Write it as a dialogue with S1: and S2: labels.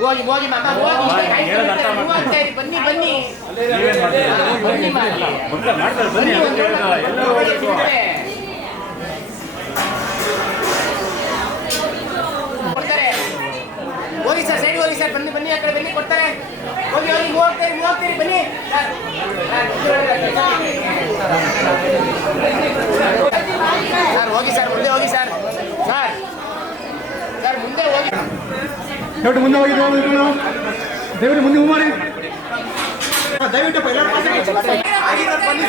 S1: ಹೋಗಿ ಹೋಗಿ ಮಾಮ ಹೋಗಿ. ಅಂತ ಹೇಳಿ, ಬನ್ನಿ ಬನ್ನಿ. ಬನ್ನಿ ಮಾಡಿ ಬನ್ನಿ. ಕೊಡ್ತಾರೆ. ಹೋಗಿ ಸರ್ ಸೈಡ್ ಹೋಗಿ ಸರ್ ಬನ್ನಿ ಬನ್ನಿ ಆ ಕಡೆ ಬನ್ನಿ ಕೊಡ್ತಾರೆ. ಹೋಗಿ ಹೋಗಿ ಹೋಗ್ತೀರಿ ಹೋಗ್ತೀರಿ ಬನ್ನಿ. ಸರ್ ಹೋಗಿ ಸರ್ ಮುಂದೆ ಹೋಗಿ ಸರ್ ಸರ್ ಸರ್ ಮುಂದೆ ಹೋಗಿ
S2: ದಯವಿಟ್ಟು ಮುಂದೆ ಹೋಗಿ ದಯವಿಟ್ಟು ಮುಂದೆ ಮಾಡಿ ದಯವಿಟ್ಟು
S1: ಬನ್ನಿ